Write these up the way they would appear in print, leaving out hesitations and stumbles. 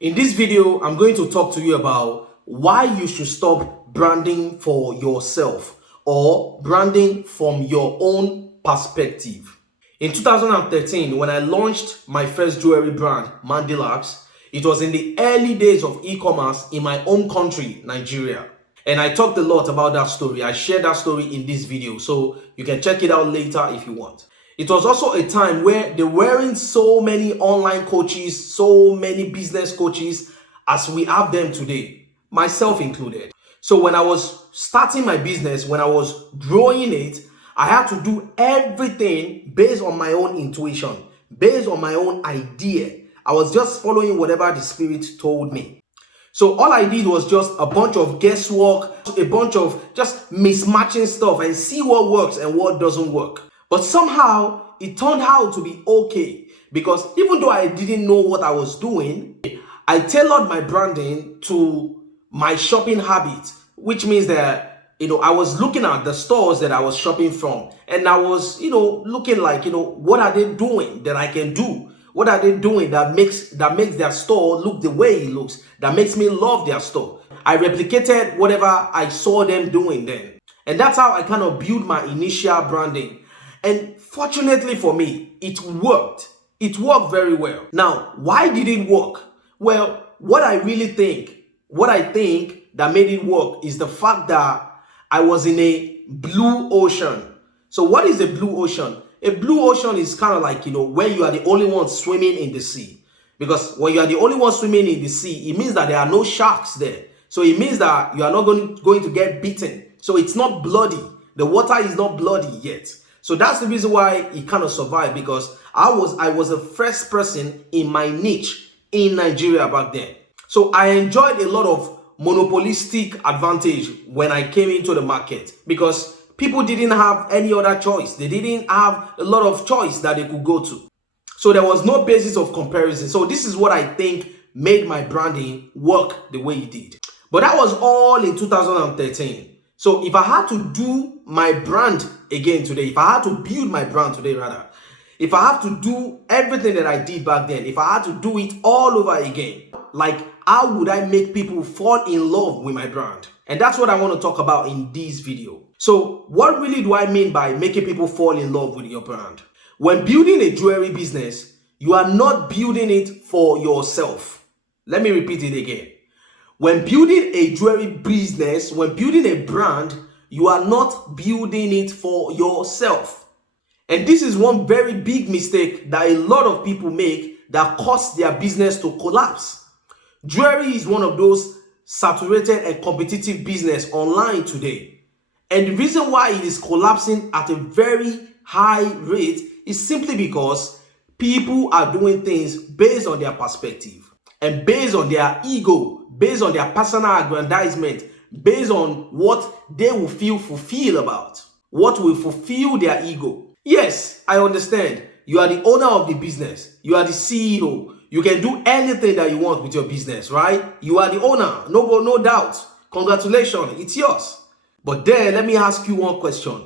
In this video, I'm going to talk to you about why you should stop branding for yourself or branding from your own perspective. In 2013, when I launched my first jewelry brand, Mandelax, it was in the early days of e-commerce in my home country, Nigeria. And I talked a lot about that story. I shared that story in this video, so you can check it out later if you want. It was also a time where there weren't so many online coaches, so many business coaches as we have them today, myself included. So when I was starting my business, when I was growing it, I had to do everything based on my own intuition, based on my own idea. I was just following whatever the spirit told me. So all I did was just a bunch of guesswork, a bunch of just mismatching stuff and see what works and what doesn't work. But somehow it turned out to be okay, because even though I didn't know what I was doing, I tailored my branding to my shopping habits, which means that, I was looking at the stores that I was shopping from, and I was, looking like, what are they doing that I can do? What are they doing that makes their store look the way it looks, that makes me love their store? I replicated whatever I saw them doing then. And that's how I kind of built my initial branding. And fortunately for me, it worked. It worked very well. Now, why did it work? Well, what I think that made it work is the fact that I was in a blue ocean. So what is a blue ocean? A blue ocean is kind of like, where you are the only one swimming in the sea. Because when you are the only one swimming in the sea, it means that there are no sharks there. So it means that you are not going to get bitten. So it's not bloody. The water is not bloody yet. So that's the reason why it kind of survived, because I was the first person in my niche in Nigeria back then. So I enjoyed a lot of monopolistic advantage when I came into the market, because people didn't have any other choice. They didn't have a lot of choice that they could go to. So there was no basis of comparison. So this is what I think made my branding work the way it did. But that was all in 2013. So if I had to do my brand again today, if I had to build my brand today rather, if I have to do everything that I did back then, if I had to do it all over again, like, how would I make people fall in love with my brand? And that's what I want to talk about in this video. So what really do I mean by making people fall in love with your brand? When building a jewelry business, you are not building it for yourself. Let me repeat it again. When building a jewelry business, when building a brand, you are not building it for yourself. And this is one very big mistake that a lot of people make that cause their business to collapse. Jewelry is one of those saturated and competitive business online today. And the reason why it is collapsing at a very high rate is simply because people are doing things based on their perspective and based on their ego, based on their personal aggrandizement, based on what they will feel fulfilled about, what will fulfill their ego. Yes, I understand. You are the owner of the business. You are the CEO. You can do anything that you want with your business, right? You are the owner, no doubt. Congratulations, it's yours. But then let me ask you one question.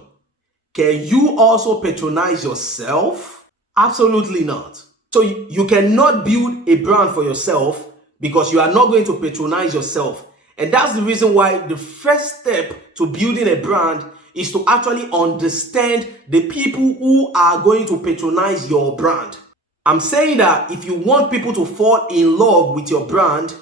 Can you also patronize yourself? Absolutely not. So you cannot build a brand for yourself because you are not going to patronize yourself. And that's the reason why the first step to building a brand is to actually understand the people who are going to patronize your brand. I'm saying that if you want people to fall in love with your brand,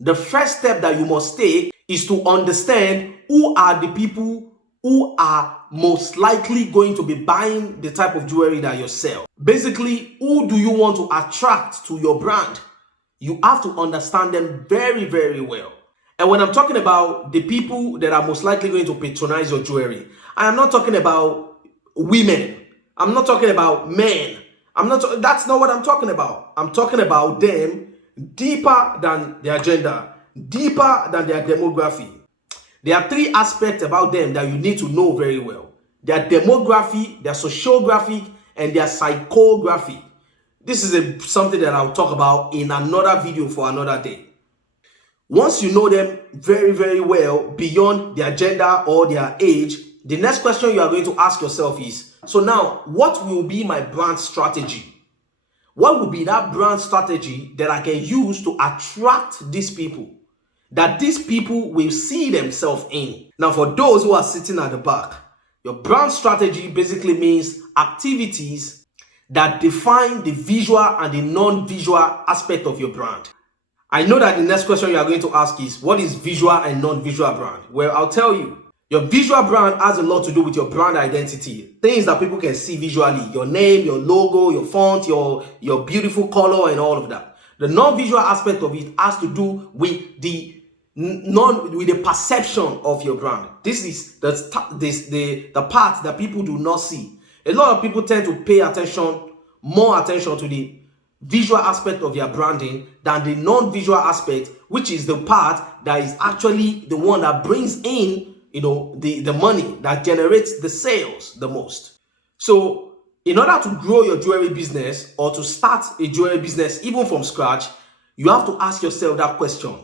the first step that you must take is to understand who are the people who are most likely going to be buying the type of jewelry that you sell. Basically, who do you want to attract to your brand? You have to understand them very, very well. And when I'm talking about the people that are most likely going to patronize your jewelry, I am not talking about women. I'm not talking about men. That's not what I'm talking about. I'm talking about them deeper than their gender, deeper than their demography. There are three aspects about them that you need to know very well: their demography, their sociographic, and their psychography. This is something that I'll talk about in another video for another day. Once you know them very, very well beyond their gender or their age, the next question you are going to ask yourself is, so now, what will be my brand strategy? What would be that brand strategy that I can use to attract these people, that these people will see themselves in? Now, for those who are sitting at the back, your brand strategy basically means activities that define the visual and the non-visual aspect of your brand. I know that the next question you are going to ask is, what is visual and non-visual brand? Well, I'll tell you. Your visual brand has a lot to do with your brand identity. Things that people can see visually. Your name, your logo, your font, your beautiful color and all of that. The non-visual aspect of it has to do with the perception of your brand. This is the part that people do not see. A lot of people tend to pay more attention to the visual aspect of your branding than the non-visual aspect, which is the part that is actually the one that brings in the money, that generates the sales the most. So in order to grow your jewelry business or to start a jewelry business even from scratch, you have to ask yourself that question.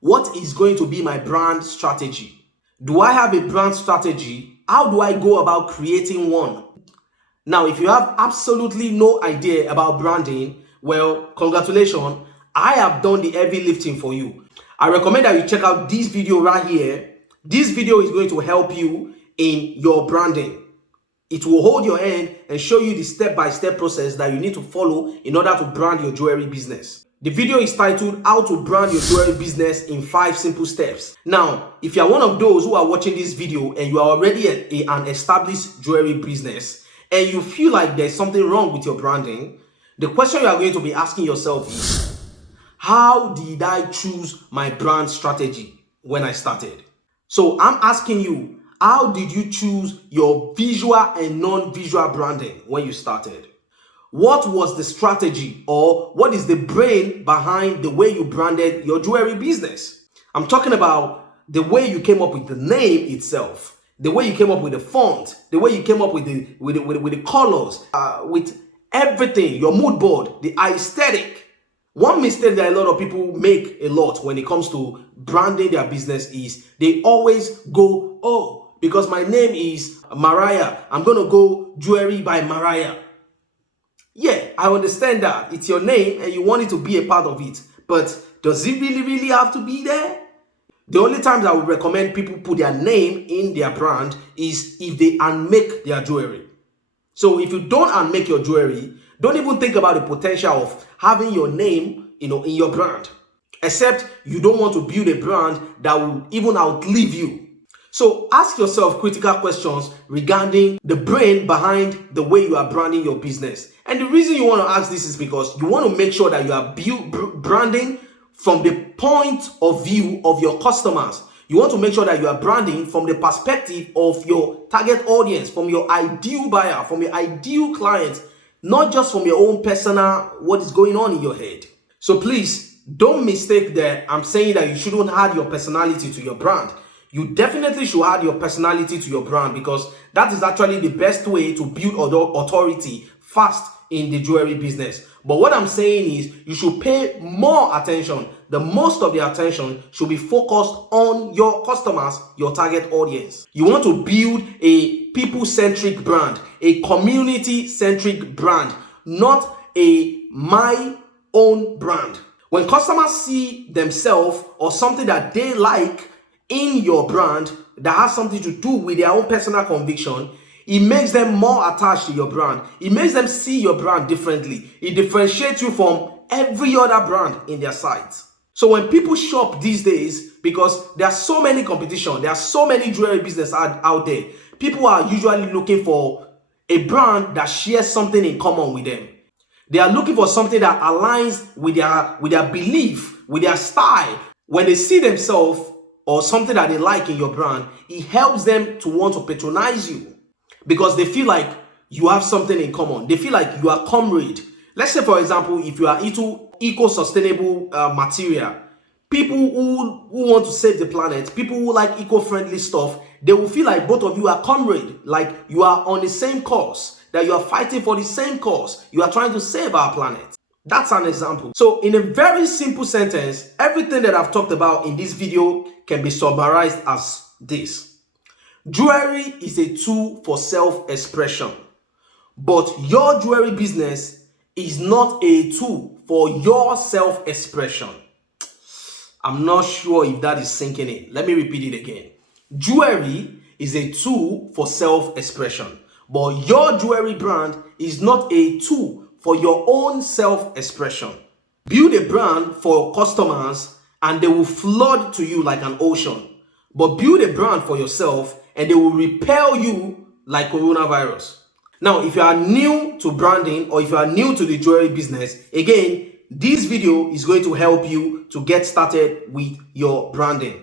What is going to be my brand strategy? Do I have a brand strategy? How do I go about creating one? Now, if you have absolutely no idea about branding, well, congratulations. I have done the heavy lifting for you. I recommend that you check out this video right here. This video is going to help you in your branding. It will hold your hand and show you the step-by-step process that you need to follow in order to brand your jewelry business. The video is titled How to Brand Your Jewelry Business in 5 Simple Steps. Now, if you are one of those who are watching this video and you are already an established jewelry business and you feel like there's something wrong with your branding, the question you are going to be asking yourself is, how did I choose my brand strategy when I started? So I'm asking you, how did you choose your visual and non-visual branding when you started? What was the strategy, or what is the brain behind the way you branded your jewelry business? I'm talking about the way you came up with the name itself, the way you came up with the font, the way you came up with the colors, with everything, your mood board, the aesthetic. One mistake that a lot of people make a lot when it comes to branding their business is they always go, oh, because my name is Mariah, I'm going to go jewelry by Mariah. Yeah, I understand that. It's your name and you want it to be a part of it. But does it really have to be there? The only times I would recommend people put their name in their brand is if they unmake their jewelry. So if you don't unmake your jewelry, don't even think about the potential of having your name, in your brand. Except you don't want to build a brand that will even outlive you. So ask yourself critical questions regarding the brain behind the way you are branding your business. And the reason you want to ask this is because you want to make sure that you are branding from the point of view of your customers. You want to make sure that you are branding from the perspective of your target audience, from your ideal buyer, from your ideal client, not just from your own personal, what is going on in your head. So please, don't mistake that I'm saying that you shouldn't add your personality to your brand. You definitely should add your personality to your brand, because that is actually the best way to build authority fast in the jewelry business. But what I'm saying is you should pay more attention. The most of the attention should be focused on your customers, your target audience. You want to build a people-centric brand, a community-centric brand, not a my own brand. When customers see themselves or something that they like in your brand that has something to do with their own personal conviction, it makes them more attached to your brand. It makes them see your brand differently. It differentiates you from every other brand in their sight. So when people shop these days, because there are so many competition, there are so many jewelry business out there, people are usually looking for a brand that shares something in common with them. They are looking for something that aligns with their belief, with their style. When they see themselves or something that they like in your brand, it helps them to want to patronize you because they feel like you have something in common. They feel like you are comrade. Let's say, for example, if you are into eco-sustainable material, people who want to save the planet, people who like eco-friendly stuff, they will feel like both of you are comrade, like you are on the same cause, that you are fighting for the same cause. You are trying to save our planet. That's an example. So in a very simple sentence, everything that I've talked about in this video can be summarized as this. Jewelry is a tool for self-expression, but your jewelry business is not a tool for your self-expression. I'm not sure if that is sinking in. Let me repeat it again. Jewelry is a tool for self-expression, but your jewelry brand is not a tool for your own self-expression. Build a brand for customers and they will flood to you like an ocean. But build a brand for yourself and they will repel you like coronavirus. Now, if you are new to branding or if you are new to the jewelry business, again, this video is going to help you to get started with your branding.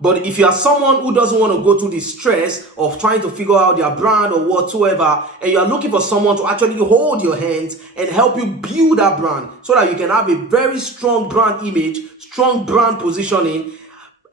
But if you are someone who doesn't want to go through the stress of trying to figure out their brand or whatsoever, and you are looking for someone to actually hold your hands and help you build that brand so that you can have a very strong brand image, strong brand positioning,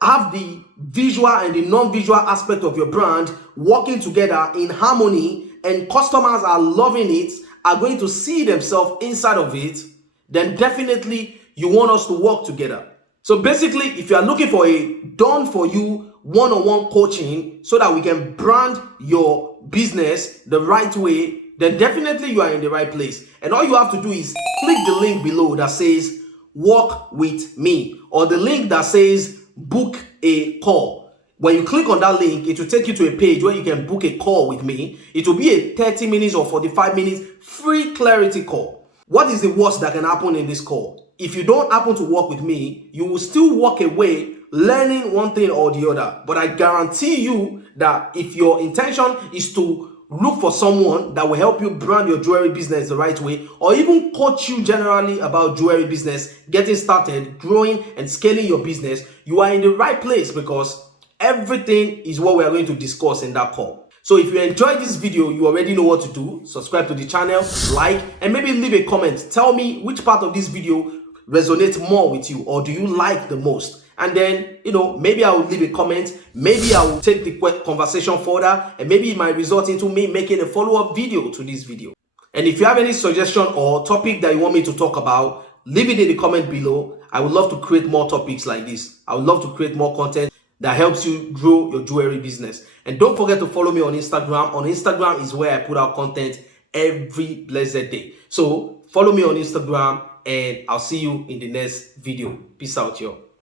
have the visual and the non-visual aspect of your brand working together in harmony, and customers are loving it, are going to see themselves inside of it, then definitely you want us to work together. So basically, if you are looking for a done-for-you one-on-one coaching so that we can brand your business the right way, then definitely you are in the right place. And all you have to do is click the link below that says work with me, or the link that says book a call. When you click on that link, it will take you to a page where you can book a call with me. It will be a 30 minutes or 45 minutes free clarity call. What is the worst that can happen in this call? If you don't happen to work with me, you will still walk away learning one thing or the other. But I guarantee you that if your intention is to look for someone that will help you brand your jewelry business the right way, or even coach you generally about jewelry business, getting started, growing and scaling your business, you are in the right place, because everything is what we are going to discuss in that call. So if you enjoyed this video, you already know what to do. Subscribe to the channel, like, and maybe leave a comment. Tell me which part of this video resonates more with you, or do you like the most? And then, maybe I will leave a comment, maybe I will take the conversation further, and maybe it might result into me making a follow-up video to this video. And if you have any suggestion or topic that you want me to talk about, leave it in the comment below. I would love to create more topics like this. I would love to create more content that helps you grow your jewelry business. And don't forget to follow me on Instagram. On Instagram is where I put out content every blessed day. So follow me on Instagram, and I'll see you in the next video. Peace out, y'all.